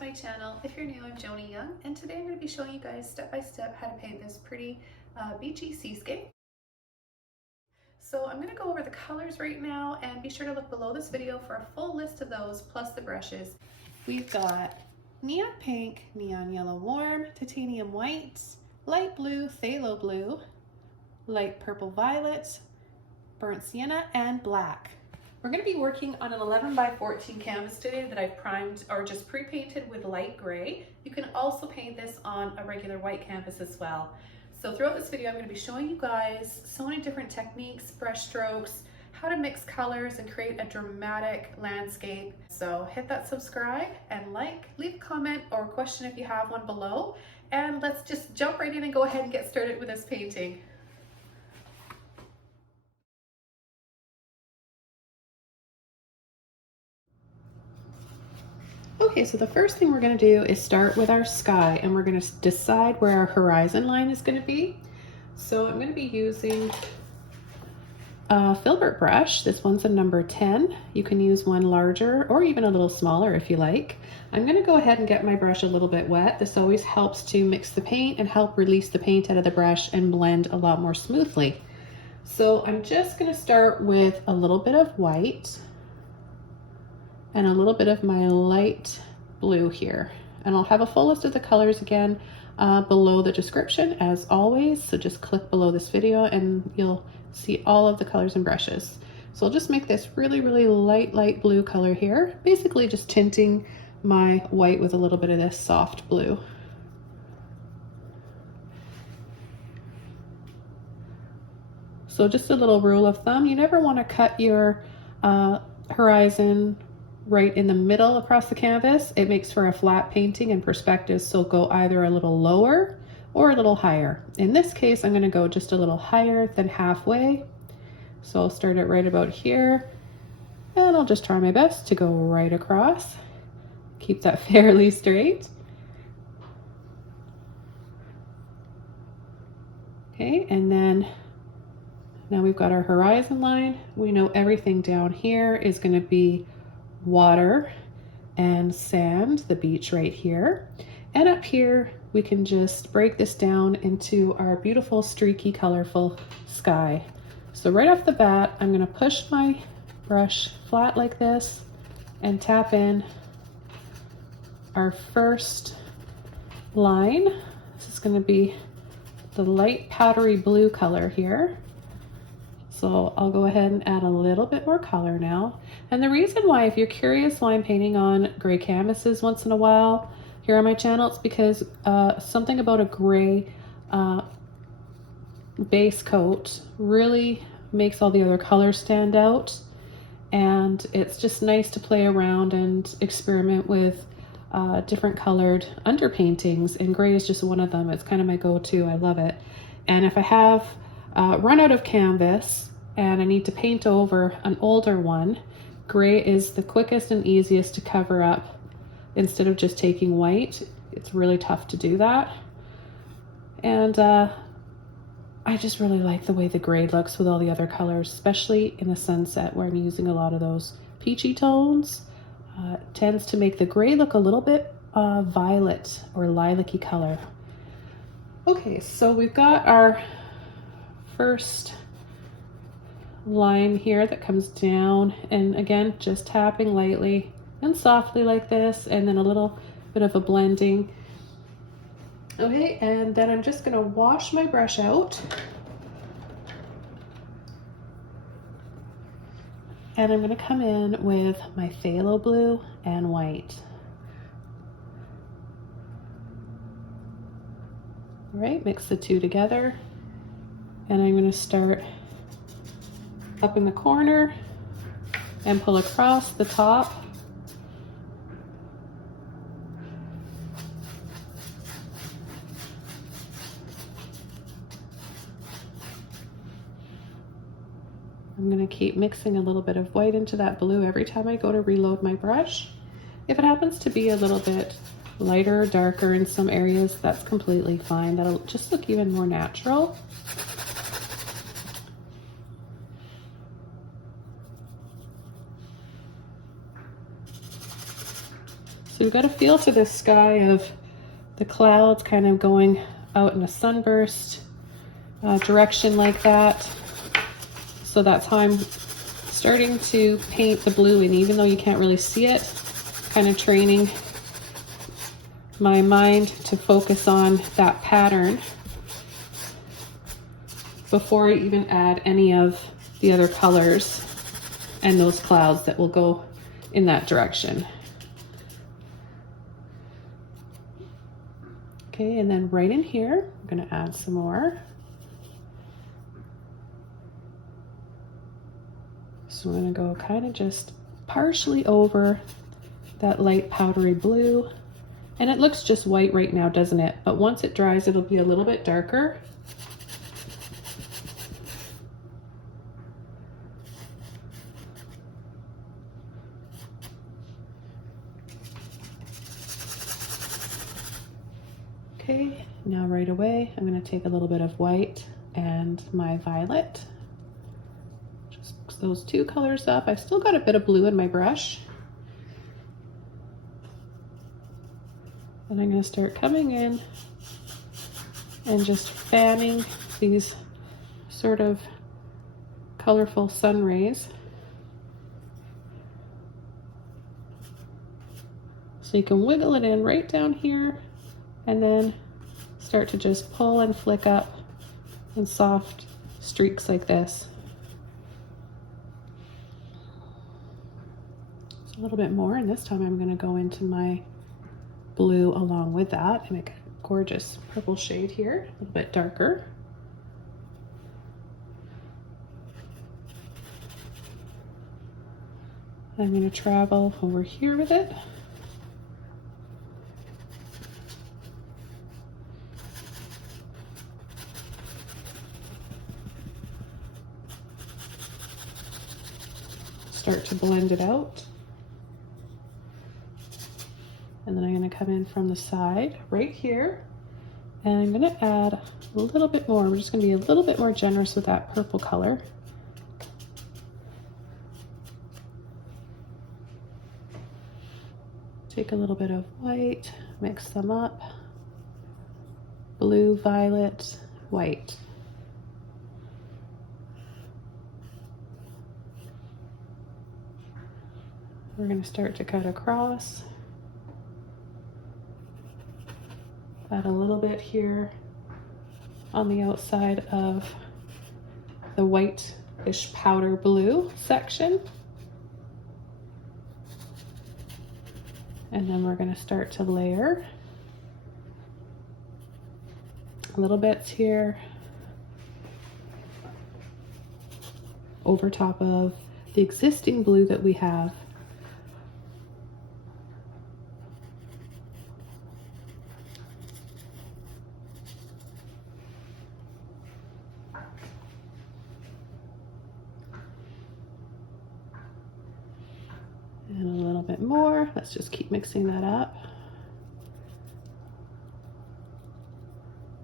to my channel. If you're new, I'm Joni Young, and today I'm going to be showing you guys step by step how to paint this pretty beachy seascape. So I'm going to go over the colors right now, and be sure to look below this video for a full list of those plus the brushes. We've got neon pink, neon yellow warm, titanium white, light blue, phthalo blue, light purple violet, burnt sienna, and black. We're going to be working on an 11 by 14 canvas today that I've primed or just pre-painted with light gray. You can also paint this on a regular white canvas as well. So throughout this video, I'm going to be showing you guys so many different techniques, brush strokes, how to mix colors and create a dramatic landscape. So hit that subscribe and like, leave a comment or question if you have one below, and let's just jump right in and go ahead and get started with this painting. Okay, so the first thing we're going to do is start with our sky, and we're going to decide where our horizon line is going to be. So I'm going to be using a filbert brush. This one's a number 10. You can use one larger or even a little smaller if you like. I'm going to go ahead and get my brush a little bit wet. This always helps to mix the paint and help release the paint out of the brush and blend a lot more smoothly. So I'm just going to start with a little bit of white and a little bit of my light blue here. And I'll have a full list of the colors again below the description as always. So just click below this video and you'll see all of the colors and brushes. So I'll just make this really, really light blue color here. Basically just tinting my white with a little bit of this soft blue. So just a little rule of thumb, you never want to cut your horizon right in the middle across the canvas. It makes for a flat painting in perspective, so go either a little lower or a little higher. In this case, I'm going to go just a little higher than halfway. So I'll start it right about here, and I'll just try my best to go right across. Keep that fairly straight. Okay, and then now we've got our horizon line. We know everything down here is going to be water and sand, the beach right here. And up here, we can just break this down into our beautiful, streaky, colorful sky. So right off the bat, I'm going to push my brush flat like this and tap in our first line. This is going to be the light powdery blue color here. So I'll go ahead and add a little bit more color now. And the reason why, if you're curious why I'm painting on gray canvases once in a while here on my channel, it's because something about a gray base coat really makes all the other colors stand out. And it's just nice to play around and experiment with different colored underpaintings, and gray is just one of them. It's kind of my go-to. I love it. And if I have run out of canvas and I need to paint over an older one, gray is the quickest and easiest to cover up instead of just taking white. It's really tough to do that. And I just really like the way the gray looks with all the other colors, especially in the sunset where I'm using a lot of those peachy tones. It tends to make the gray look a little bit violet or lilac-y color. Okay, so we've got our first line here that comes down, and again just tapping lightly and softly like this, and then a little bit of a blending. Okay, and then I'm just going to wash my brush out, and I'm going to come in with my phthalo blue and white. All right, mix the two together. And I'm going to start up in the corner and pull across the top. I'm going to keep mixing a little bit of white into that blue every time I go to reload my brush. If it happens to be a little bit lighter or darker in some areas, that's completely fine. That'll just look even more natural. So we've got a feel for this sky of the clouds kind of going out in a sunburst direction like that. So that's how I'm starting to paint the blue, and even though you can't really see it, kind of training my mind to focus on that pattern before I even add any of the other colors and those clouds that will go in that direction. Okay, and then right in here, I'm gonna add some more. So I'm gonna go kind of just partially over that light powdery blue. And it looks just white right now, doesn't it? But once it dries, it'll be a little bit darker. Okay, now right away, I'm gonna take a little bit of white and my violet. Just mix those two colors up. I've still got a bit of blue in my brush. And I'm gonna start coming in and just fanning these sort of colorful sun rays. So you can wiggle it in right down here and then start to just pull and flick up in soft streaks like this. Just a little bit more, and this time I'm going to go into my blue along with that and make a gorgeous purple shade here, a little bit darker. I'm going to travel over here with it. Start to blend it out. And then I'm going to come in from the side right here, and I'm going to add a little bit more. We're just going to be a little bit more generous with that purple color. Take a little bit of white, mix them up. Blue, violet, white. We're going to start to cut across. Add a little bit here on the outside of the white-ish powder blue section. And then we're going to start to layer little bits here over top of the existing blue that we have. And a little bit more. Let's just keep mixing that up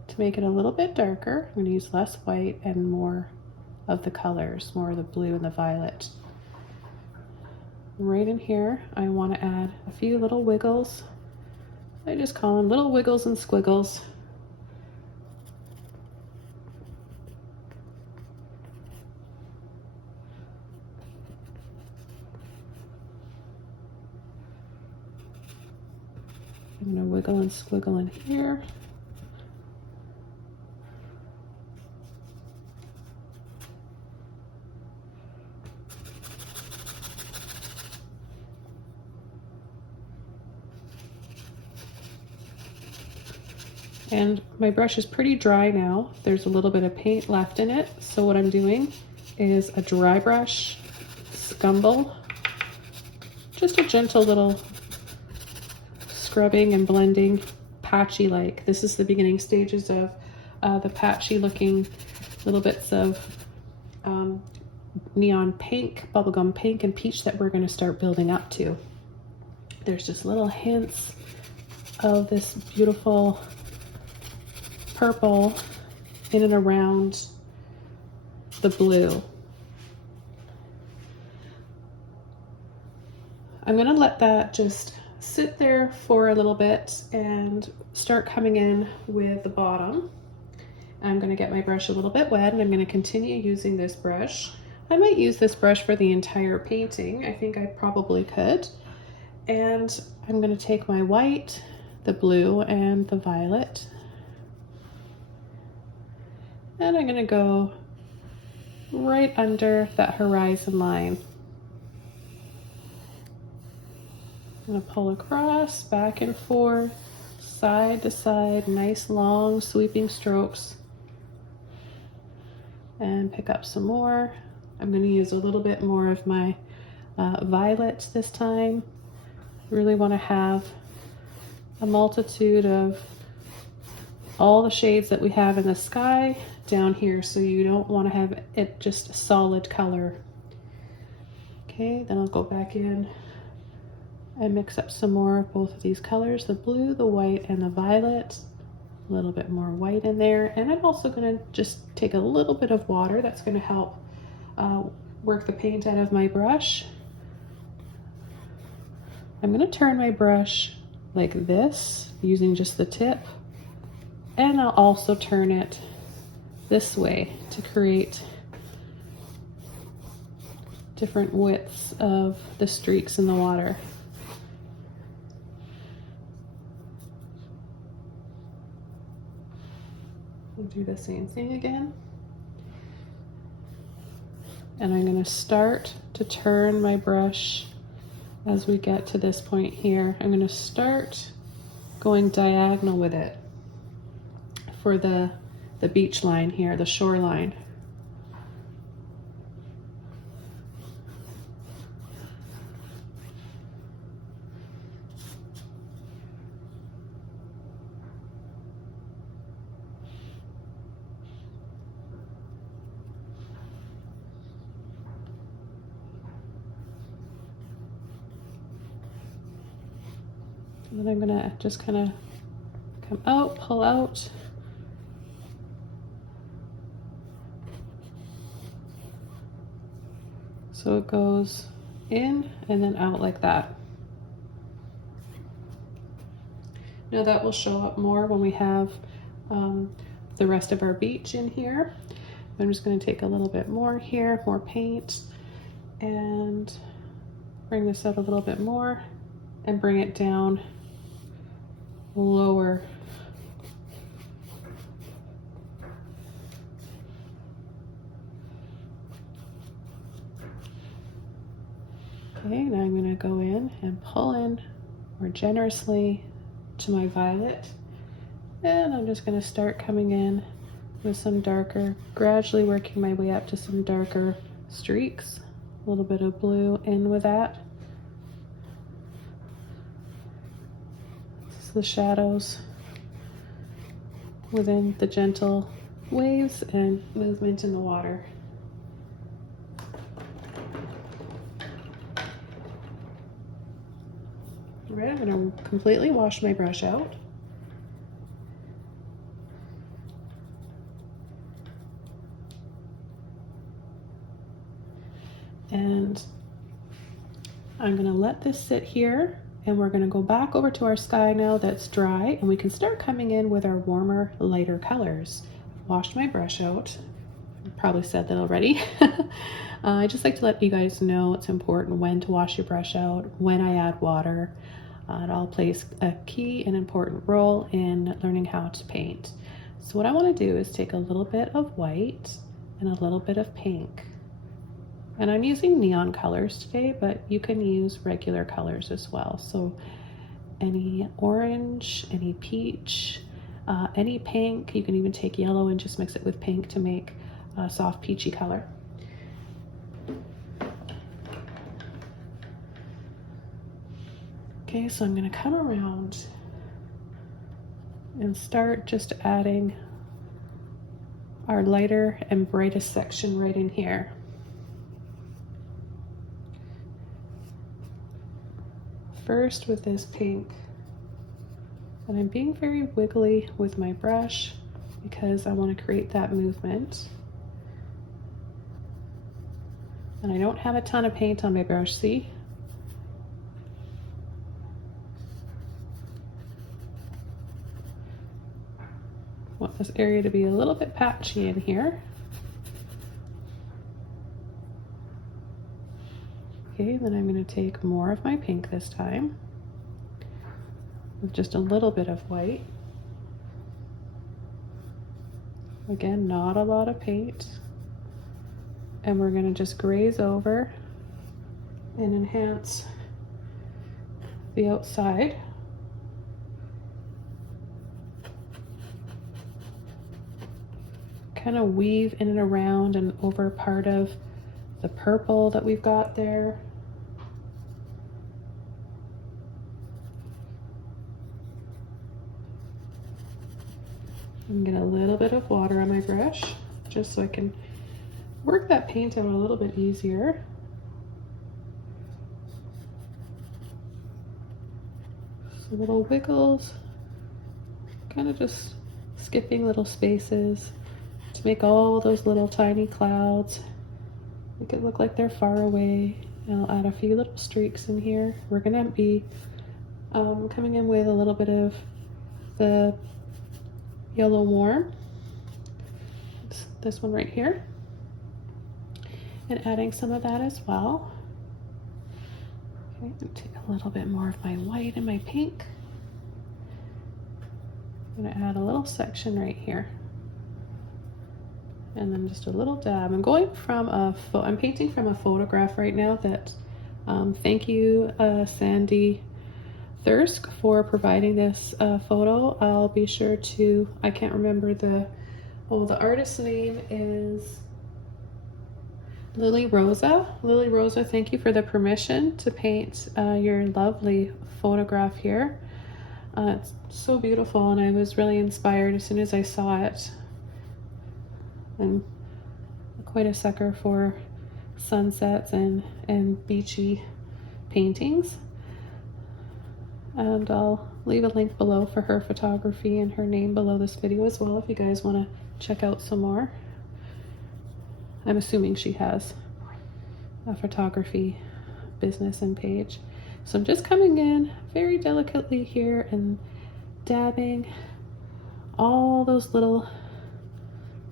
to make it a little bit darker. I'm going to use less white and more of the colors, more of the blue and the violet. Right in here, I want to add a few little wiggles. I just call them little wiggles and squiggles. I'm going to wiggle and squiggle in here. And my brush is pretty dry now. There's a little bit of paint left in it. So what I'm doing is a dry brush scumble, just a gentle little scrubbing and blending, patchy like. This is the beginning stages of the patchy looking little bits of neon pink, bubblegum pink, and peach that we're going to start building up to. There's just little hints of this beautiful purple in and around the blue. I'm going to let that just sit there for a little bit and start coming in with the bottom. I'm going to get my brush a little bit wet, and I'm going to continue using this brush. I might use this brush for the entire painting. I think I probably could. And I'm going to take my white, the blue, and the violet, and I'm going to go right under that horizon line. I'm going to pull across, back and forth, side to side, nice long sweeping strokes, and pick up some more. I'm going to use a little bit more of my violet this time. Really want to have a multitude of all the shades that we have in the sky down here, so you don't want to have it just a solid color. Okay, then I'll go back in and mix up some more of both of these colors, the blue, the white, and the violet. A little bit more white in there, and I'm also going to just take a little bit of water. That's going to help work the paint out of my brush. I'm going to turn my brush like this using just the tip, and I'll also turn it this way to create different widths of the streaks in the water. We'll do the same thing again. And I'm going to start to turn my brush as we get to this point here. I'm going to start going diagonal with it for the beach line here, the shoreline. And then I'm gonna just kind of come out, pull out. So it goes in and then out like that. Now that will show up more when we have the rest of our beach in here. I'm just going to take a little bit more here, more paint, and bring this out a little bit more and bring it down lower. Okay, now I'm going to go in and pull in more generously to my violet, and I'm just going to start coming in with some darker, gradually working my way up to some darker streaks. A little bit of blue in with that. This is the shadows within the gentle waves and movement in the water. All right, I'm going to completely wash my brush out. And I'm going to let this sit here, and we're going to go back over to our sky now that's dry, and we can start coming in with our warmer, lighter colors. Washed my brush out. I probably said that already. I just like to let you guys know it's important when to wash your brush out, when I add water. It all plays a key and important role in learning how to paint. So what I want to do is take a little bit of white and a little bit of pink. And I'm using neon colors today, but you can use regular colors as well. So any orange, any peach, any pink. You can even take yellow and just mix it with pink to make a soft peachy color. Okay, so I'm going to come around and start just adding our lighter and brightest section right in here. First with this pink, and I'm being very wiggly with my brush because I want to create that movement. And I don't have a ton of paint on my brush, see? this area to be a little bit patchy in here. Okay, then I'm going to take more of my pink this time with just a little bit of white. Again, not a lot of paint. And we're going to just graze over and enhance the outside. Kind of weave in and around and over part of the purple that we've got there. And get a little bit of water on my brush just so I can work that paint out a little bit easier. So little wiggles, kind of just skipping little spaces to make all those little tiny clouds. Make it look like they're far away. And I'll add a few little streaks in here. We're gonna be coming in with a little bit of the yellow warm. It's this one right here. And adding some of that as well. Okay, and take a little bit more of my white and my pink. I'm gonna add a little section right here. And then just a little dab. I'm going from I'm painting from a photograph right now that, thank you, Sandy Thirsk, for providing this photo. I'll be sure to, I can't remember the artist's name is Lily Rosa. Lily Rosa, thank you for the permission to paint your lovely photograph here. It's so beautiful, and I was really inspired as soon as I saw it. I'm quite a sucker for sunsets and beachy paintings. And I'll leave a link below for her photography and her name below this video as well if you guys want to check out some more. I'm assuming she has a photography business and page. So I'm just coming in very delicately here and dabbing all those little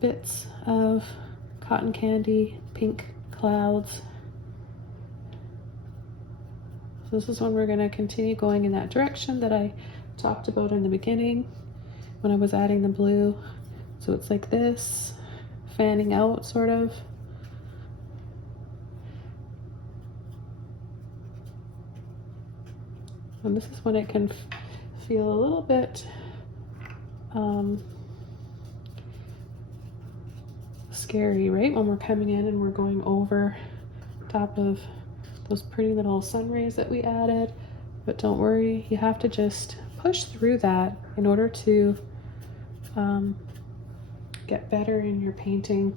bits of cotton candy, pink clouds. So this is when we're going to continue going in that direction that I talked about in the beginning when I was adding the blue. So it's like this, fanning out sort of. And this is when it can feel a little bit scary, right? When we're coming in and we're going over top of those pretty little sun rays that we added. But don't worry, you have to just push through that in order to get better in your painting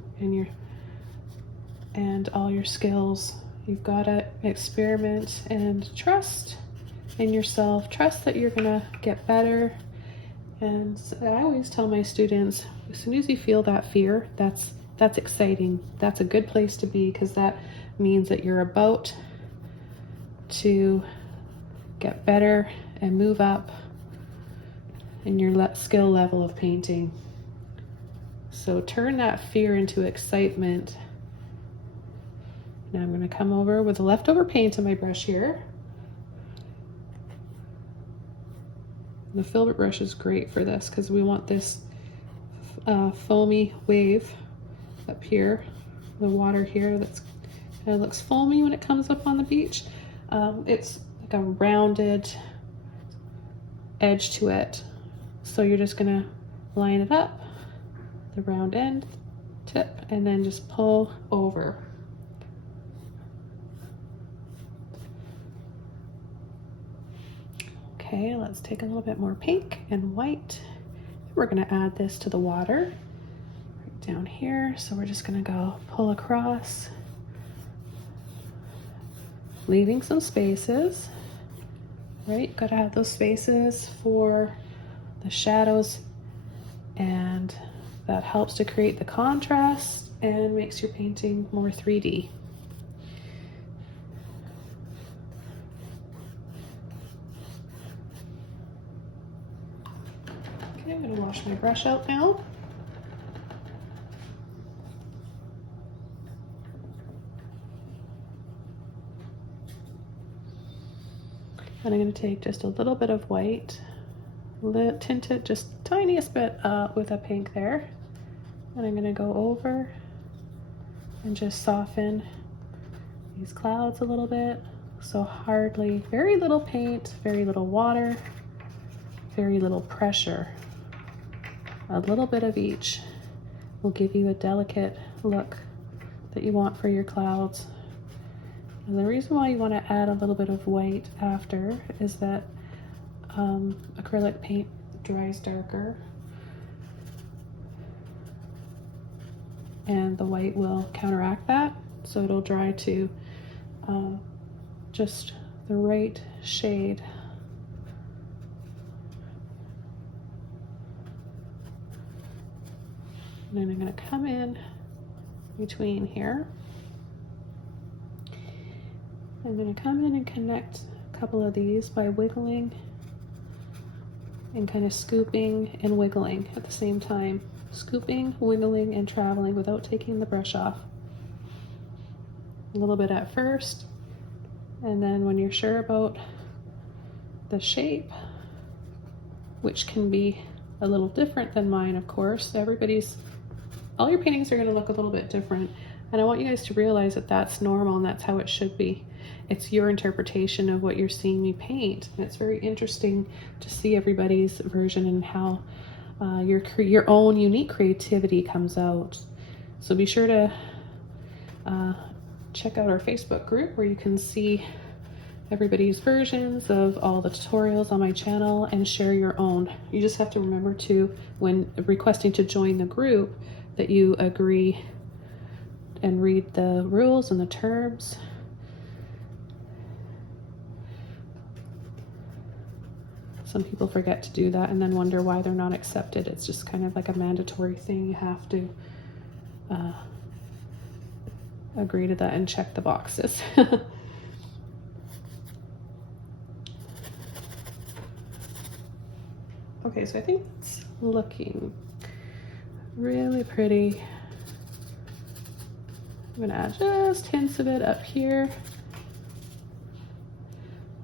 and all your skills. You've got to experiment and trust in yourself. Trust that you're gonna get better. And I always tell my students, as soon as you feel that fear, that's exciting. That's a good place to be, because that means that you're about to get better and move up in your skill level of painting. So turn that fear into excitement. Now I'm going to come over with the leftover paint on my brush here. The filbert brush is great for this because we want this foamy wave up here, the water here that's kind of looks foamy when it comes up on the beach. It's like a rounded edge to it. So you're just gonna line it up, the round end, tip, and then just pull over. Okay, let's take a little bit more pink and white. We're gonna add this to the water right down here. So we're just gonna go pull across, leaving some spaces, right? Gotta have those spaces for the shadows, and that helps to create the contrast and makes your painting more 3D. Okay, I'm gonna wash my brush out now. And I'm going to take just a little bit of white, tint it just tiniest bit with a pink there. And I'm going to go over and just soften these clouds a little bit. So hardly, very little paint, very little water, very little pressure. A little bit of each will give you a delicate look that you want for your clouds. And the reason why you want to add a little bit of white after is that acrylic paint dries darker, and the white will counteract that, so it'll dry to just the right shade. And then I'm going to come in between here. I'm going to come in and connect a couple of these by wiggling and kind of scooping and wiggling at the same time. Scooping, wiggling, and traveling without taking the brush off. A little bit at first, and then when you're sure about the shape, which can be a little different than mine, of course. All your paintings are going to look a little bit different, and I want you guys to realize that that's normal and that's how it should be. It's your interpretation of what you're seeing me paint, and it's very interesting to see everybody's version and how your own unique creativity comes out. So be sure to check out our Facebook group where you can see everybody's versions of all the tutorials on my channel and share your own. You just have to remember to, when requesting to join the group, that you agree and read the rules and the terms. Some people forget to do that and then wonder why they're not accepted. It's just kind of like a mandatory thing. You have to agree to that and check the boxes. Okay, so I think it's looking really pretty. I'm gonna add just hints of it up here.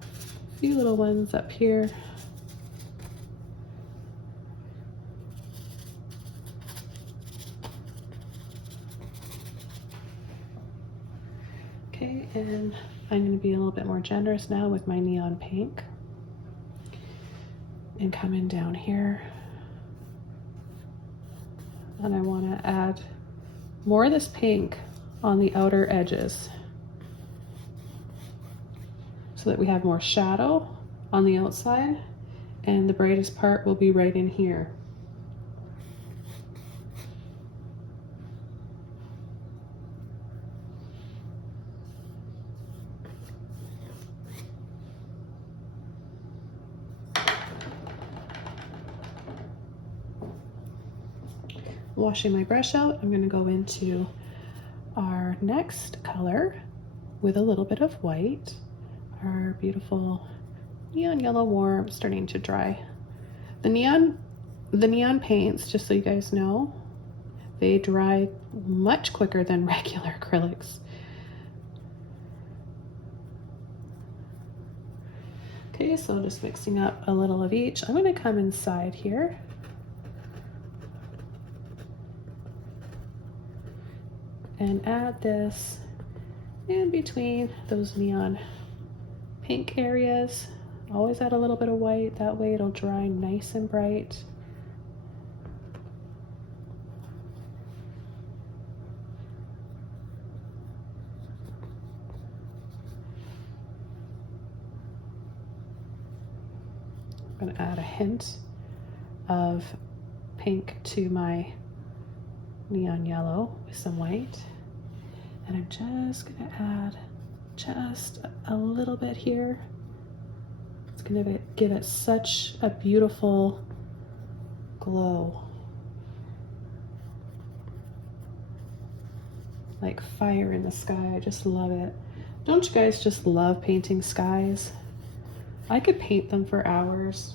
A few little ones up here. Okay, and I'm gonna be a little bit more generous now with my neon pink. And come in down here, and I want to add more of this pink on the outer edges so that we have more shadow on the outside, and the brightest part will be right in here. Washing my brush out, I'm going to go into our next color with a little bit of white. Our beautiful neon yellow warm starting to dry. The neon paints, just so you guys know, they dry much quicker than regular acrylics. Okay, so just mixing up a little of each. I'm going to come inside here. And add this in between those neon pink areas. Always add a little bit of white, that way it'll dry nice and bright. I'm going to add a hint of pink to my neon yellow with some white, and I'm just going to add just a little bit here. It's going to give it such a beautiful glow, like fire in the sky. I just love it. Don't you guys just love painting skies? I could paint them for hours.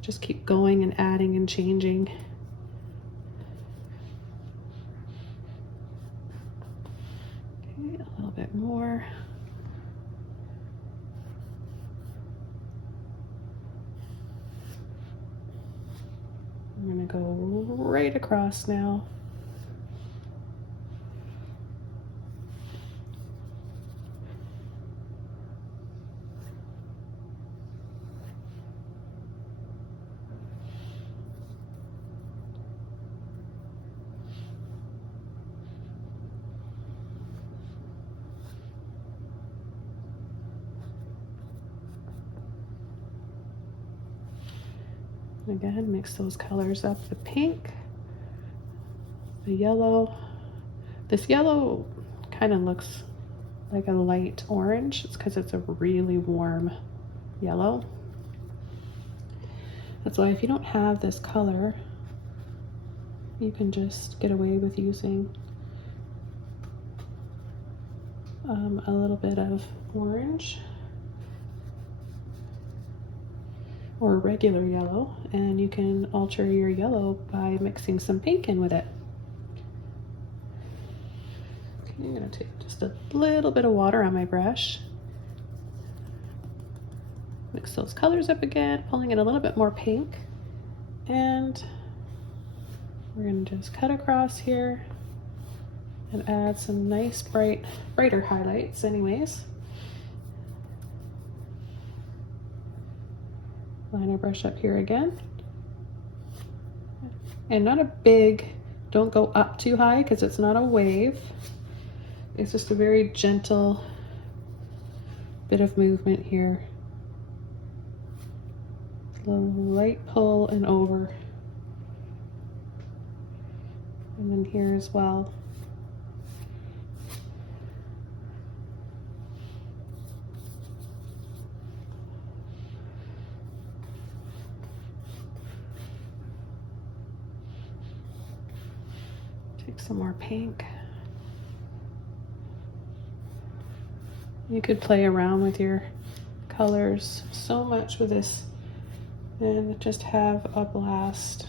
Just keep going and adding and changing. Okay, a little bit more. gonna go right across now. Again, mix those colors up, the pink, the yellow. This yellow kind of looks like a light orange. It's because it's a really warm yellow. That's why if you don't have this color, you can just get away with using a little bit of orange or regular yellow, and you can alter your yellow by mixing some pink in with it. Okay, I'm gonna take just a little bit of water on my brush. Mix those colors up again, pulling in a little bit more pink. And we're gonna just cut across here and add some nice brighter highlights anyways. Line our brush up here again. And not a big, don't go up too high because it's not a wave. It's just a very gentle bit of movement here. A light pull and over. And then here as well. Take some more pink. You could play around with your colors so much with this and just have a blast.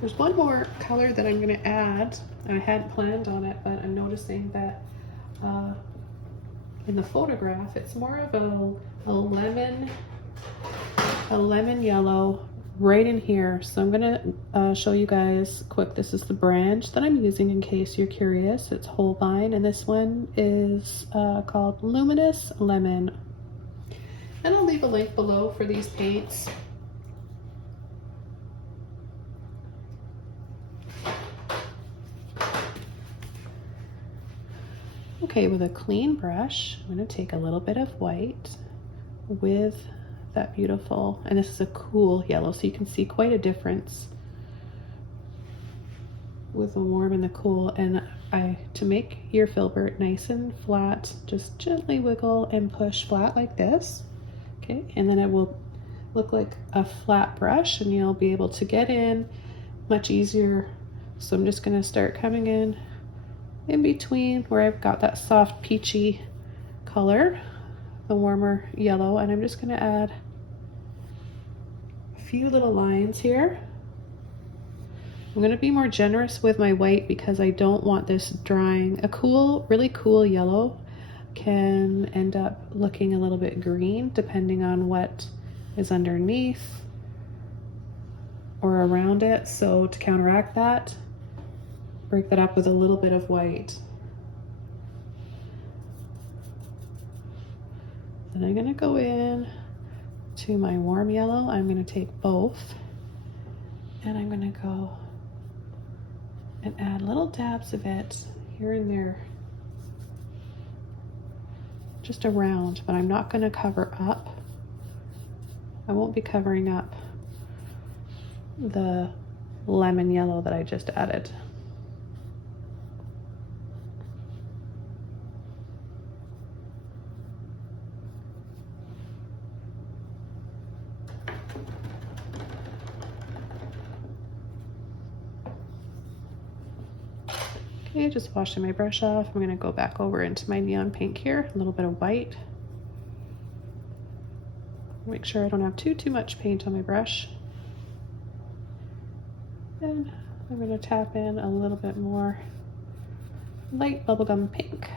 There's one more color that I'm going to add, and I hadn't planned on it, but I'm noticing that in the photograph it's more of a lemon yellow right in here. So I'm going to show you guys quick. This is the brand that I'm using in case you're curious. It's Holbein, and this one is called Luminous Lemon. And I'll leave a link below for these paints. Okay, with a clean brush, I'm going to take a little bit of white with that beautiful, and this is a cool yellow, so you can see quite a difference with the warm and the cool. And to make your filbert nice and flat, just gently wiggle and push flat like this. Okay, and then it will look like a flat brush and you'll be able to get in much easier. So I'm just going to start coming in between where I've got that soft peachy color, the warmer yellow, and I'm just going to add a few little lines here. I'm going to be more generous with my white because I don't want this drying. A cool, really cool yellow can end up looking a little bit green depending on what is underneath or around it. So to counteract that, break that up with a little bit of white. Then I'm going to go in to my warm yellow. I'm going to take both and I'm going to go and add little dabs of it here and there, just around, but I'm not going to cover up. I won't be covering up the lemon yellow that I just added. Okay, just washing my brush off. I'm going to go back over into my neon pink here, a little bit of white. Make sure I don't have too much paint on my brush. And I'm going to tap in a little bit more light bubblegum pink.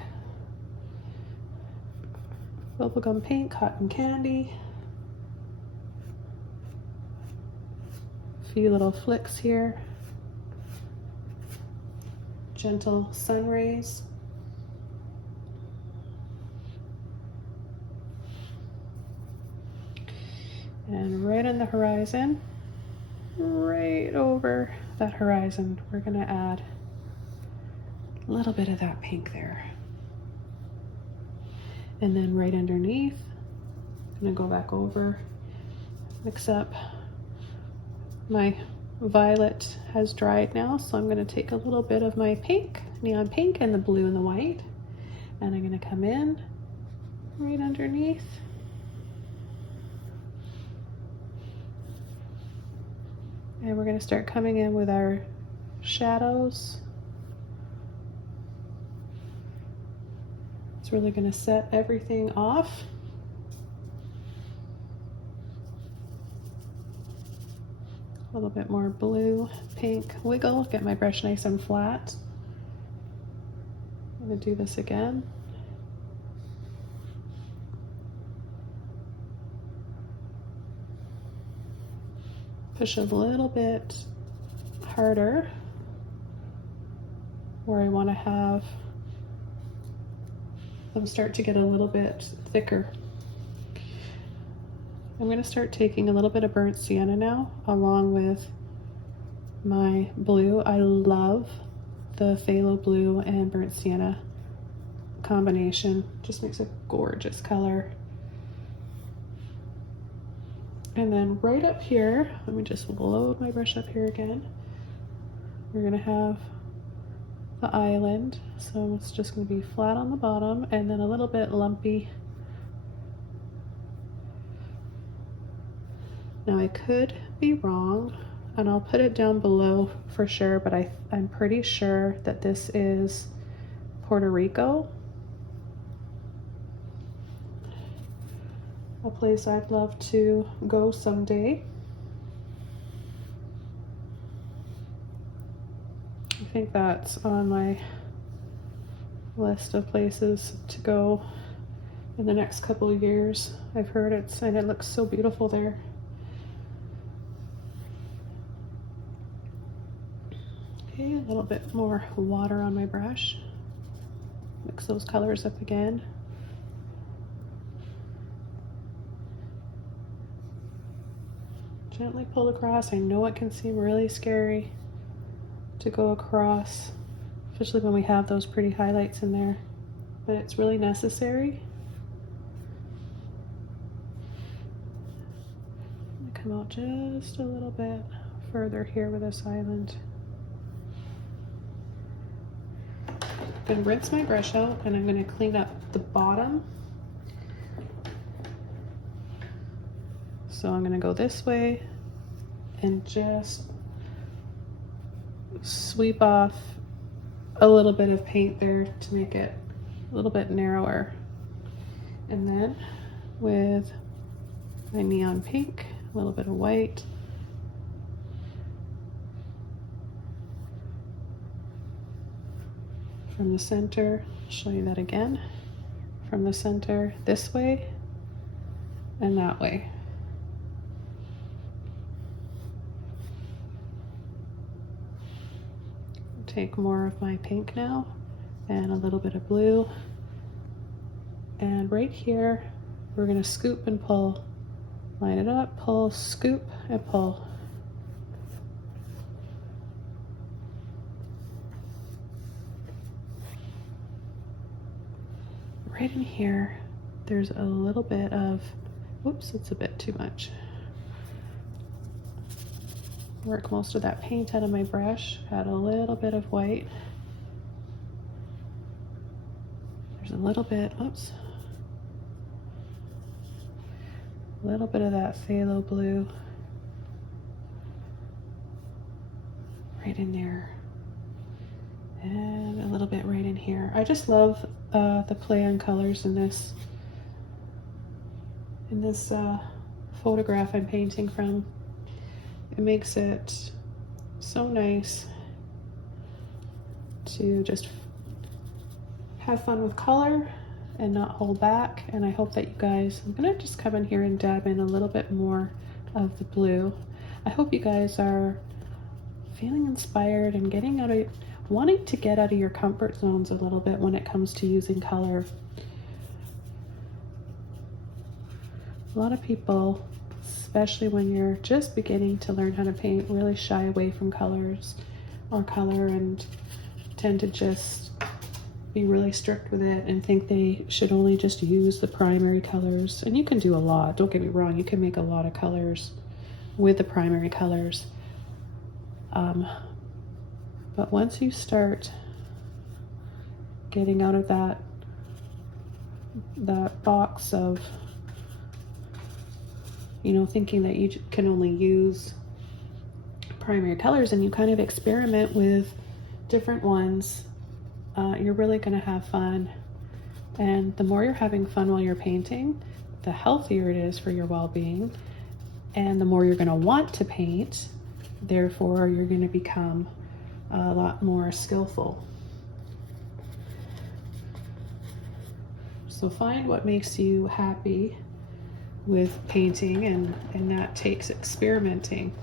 bubblegum paint, cotton candy. A few little flicks here. Gentle sun rays. And right on the horizon, right over that horizon, we're gonna add a little bit of that pink there. And then right underneath, I'm gonna go back over, mix up. My violet has dried now, so I'm gonna take a little bit of my pink, neon pink, and the blue and the white, and I'm gonna come in right underneath. And we're gonna start coming in with our shadows. It's really gonna set everything off. A little bit more blue, pink wiggle, get my brush nice and flat. I'm gonna do this again. Push a little bit harder where I want to have them start to get a little bit thicker. I'm going to start taking a little bit of burnt sienna now along with my blue. I love the phthalo blue and burnt sienna combination. Just makes a gorgeous color. And then right up here, let me just load my brush up here again. We're gonna have the island. So it's just gonna be flat on the bottom and then a little bit lumpy. Now I could be wrong, and I'll put it down below for sure, but I'm pretty sure that this is Puerto Rico. A place I'd love to go someday. I think that's on my list of places to go in the next couple of years. I've heard and it looks so beautiful there. Okay, a little bit more water on my brush. Mix those colors up again. Gently pull across. I know it can seem really scary to go across, especially when we have those pretty highlights in there, but it's really necessary. I'm gonna come out just a little bit further here with this island. I'm gonna rinse my brush out and I'm gonna clean up the bottom. So I'm gonna go this way and just sweep off a little bit of paint there to make it a little bit narrower. And then with my neon pink, a little bit of white, from the center, I'll show you that again, from the center this way and that way. Take more of my pink now and a little bit of blue, and right here we're going to scoop and pull, line it up, pull, scoop and pull. Right in here there's a little bit of, whoops, it's a bit too much. Work most of that paint out of my brush, add a little bit of white. There's a little bit, oops, a little bit of that phthalo blue right in there, and a little bit right in here. I just love the play on colors in this photograph I'm painting from. It makes it so nice to just have fun with color and not hold back. And I hope that you guys, I'm gonna just come in here and dab in a little bit more of the blue. I hope you guys are feeling inspired and getting out of, wanting to get out of your comfort zones a little bit when it comes to using color. A lot of people, especially when you're just beginning to learn how to paint, really shy away from colors or color and tend to just be really strict with it and think they should only just use the primary colors. And you can do a lot, don't get me wrong, you can make a lot of colors with the primary colors. But once you start getting out of that box of, you know, thinking that you can only use primary colors, and you kind of experiment with different ones, you're really going to have fun. And the more you're having fun while you're painting, the healthier it is for your well-being, and the more you're going to want to paint. Therefore, you're going to become a lot more skillful. So find what makes you happy with painting, and that takes experimenting.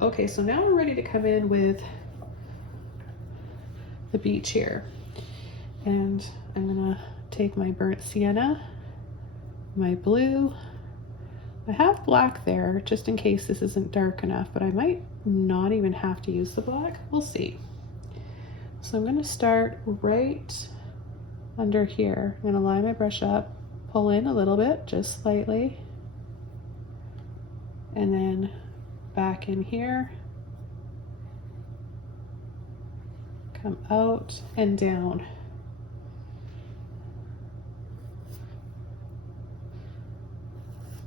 Okay, so now we're ready to come in with the beach here. And I'm gonna take my burnt sienna, my blue. I have black there just in case this isn't dark enough, but I might not even have to use the black. We'll see. So I'm gonna start right under here. I'm gonna line my brush up, pull in a little bit, just slightly, and then back in here, come out and down.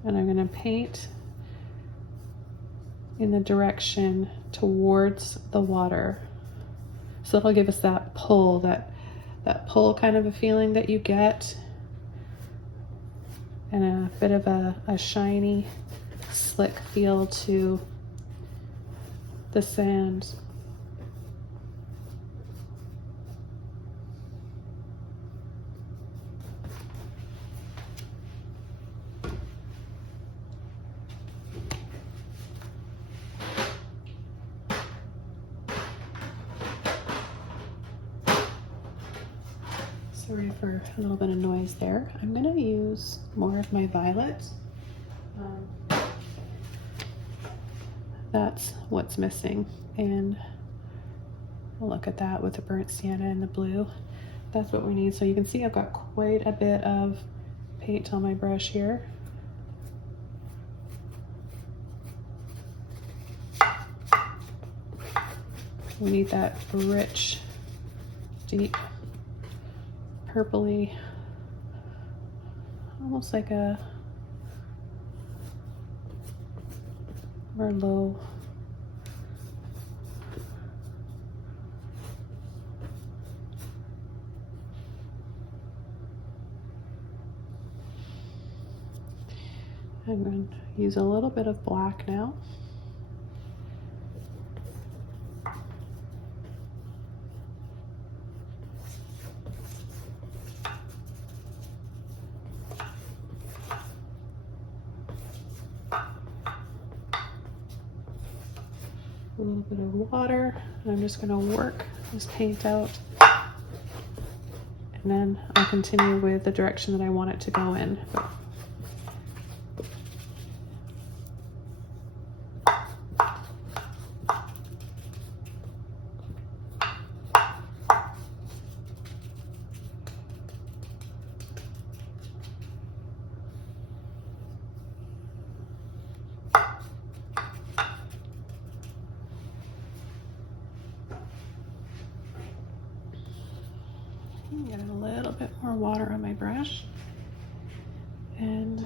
And I'm going to paint in the direction towards the water. So it'll give us that pull, that pull kind of a feeling that you get, and a bit of a shiny, slick feel to the sand. Sorry for a little bit of noise there. I'm going to use more of my violet. That's what's missing. And look at that with the burnt sienna and the blue. That's what we need. So you can see I've got quite a bit of paint on my brush here. We need that rich, deep, purpley, almost like a Merlot. I'm going to use a little bit of black now. A little bit of water, and I'm just going to work this paint out, and then I'll continue with the direction that I want it to go in. Get a little bit more water on my brush and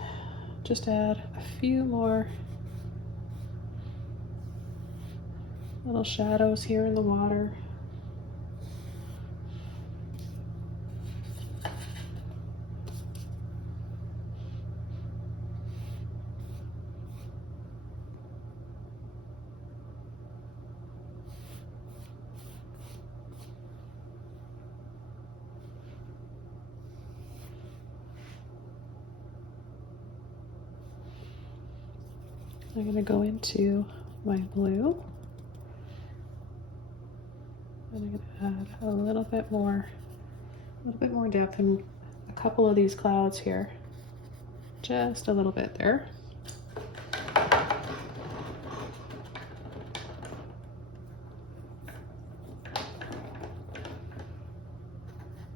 just add a few more little shadows here in the water. I'm going to go into my blue. And I'm going to add a little bit more depth in a couple of these clouds here. Just a little bit there.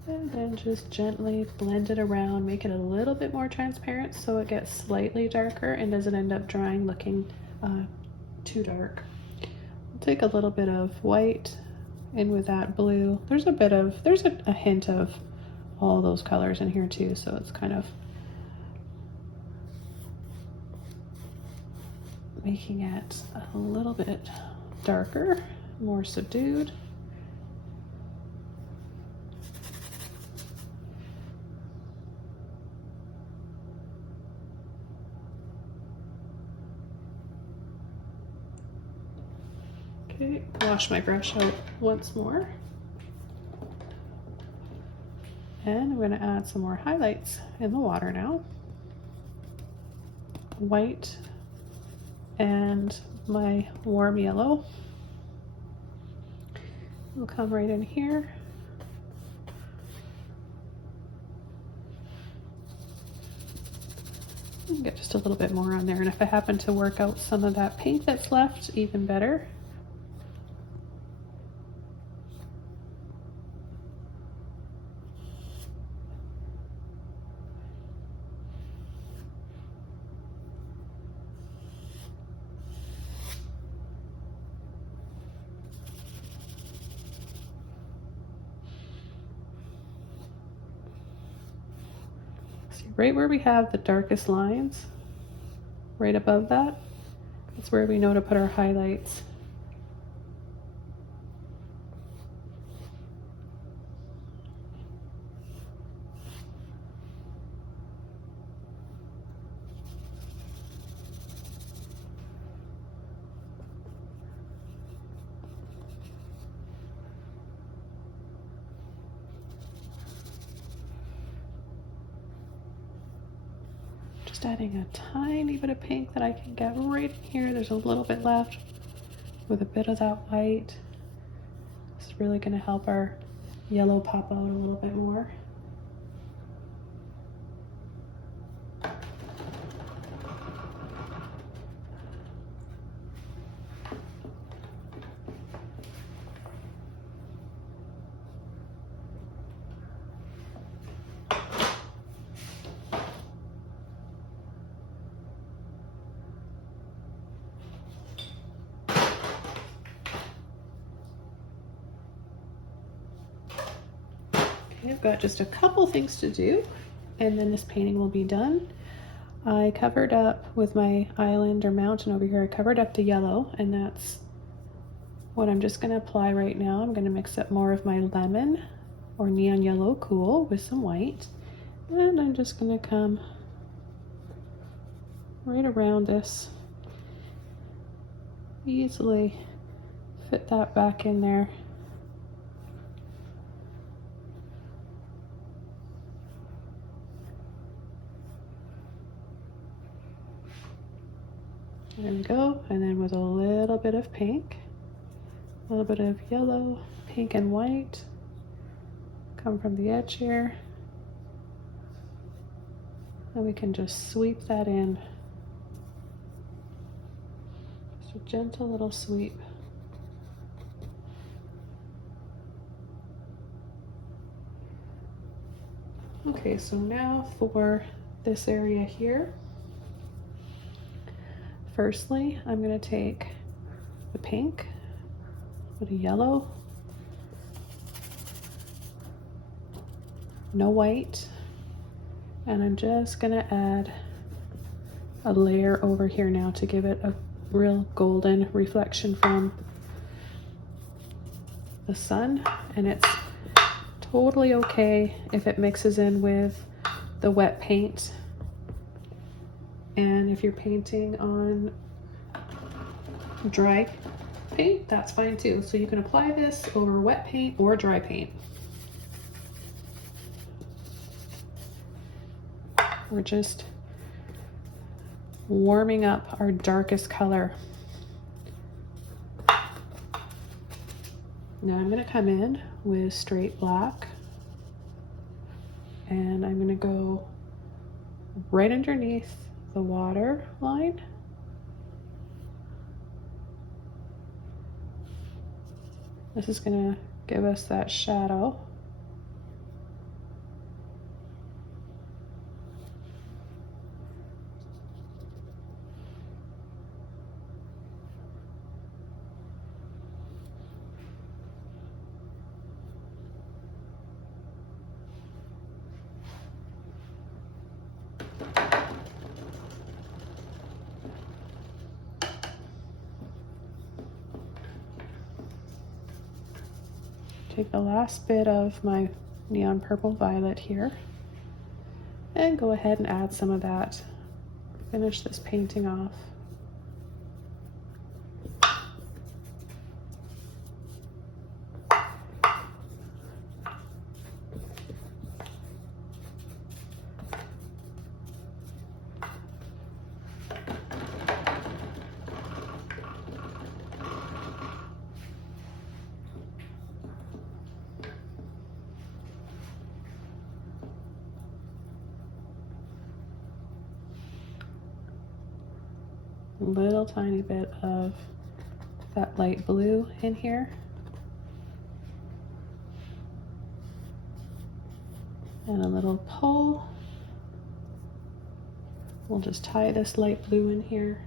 And then just gently blend it around, make it a little bit more transparent so it gets slightly darker and doesn't end up drying looking too dark. I'll take a little bit of white in with that blue. There's a hint of all those colors in here too, so it's kind of making it a little bit darker, more subdued. Okay, wash my brush out once more. And I'm going to add some more highlights in the water now. White and my warm yellow will come right in here. Get just a little bit more on there, and if I happen to work out some of that pink that's left, even better. Right where we have the darkest lines, right above that, that's where we know to put our highlights. Adding a tiny bit of pink that I can get right in here. There's a little bit left with a bit of that white. It's really going to help our yellow pop out a little bit more. I've got just a couple things to do and then this painting will be done. I covered up with my island or mountain over here, I covered up the yellow, and that's what I'm just going to apply right now. I'm going to mix up more of my lemon or neon yellow cool with some white, and I'm just going to come right around this, easily fit that back in there. There we go, and then with a little bit of pink, a little bit of yellow, pink and white, come from the edge here, and we can just sweep that in. Just a gentle little sweep. Okay, so now for this area here. Firstly, I'm going to take the pink with a yellow, no white, and I'm just going to add a layer over here now to give it a real golden reflection from the sun. And it's totally okay if it mixes in with the wet paint. And if you're painting on dry paint, that's fine too. So you can apply this over wet paint or dry paint. We're just warming up our darkest color. Now I'm going to come in with straight black, and I'm going to go right underneath the water line. This is going to give us that shadow. Take the last bit of my neon purple violet here and go ahead and add some of that. Finish this painting off. A little tiny bit of that light blue in here. And a little pull. We'll just tie this light blue in here.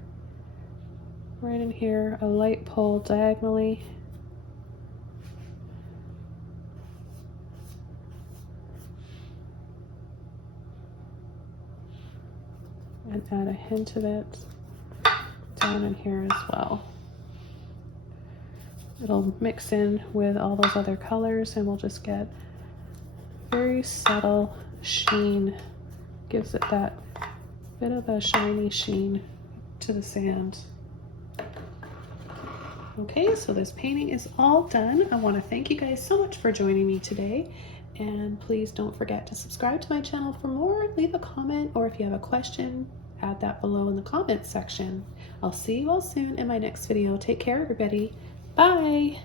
Right in here, a light pull diagonally. And add a hint of it down in here as well. It'll mix in with all those other colors and we'll just get very subtle sheen. Gives it that bit of a shiny sheen to the sand. Okay, so this painting is all done. I want to thank you guys so much for joining me today. And please don't forget to subscribe to my channel for more. Leave a comment, or if you have a question, add that below in the comments section. I'll see you all soon in my next video. Take care, everybody. Bye.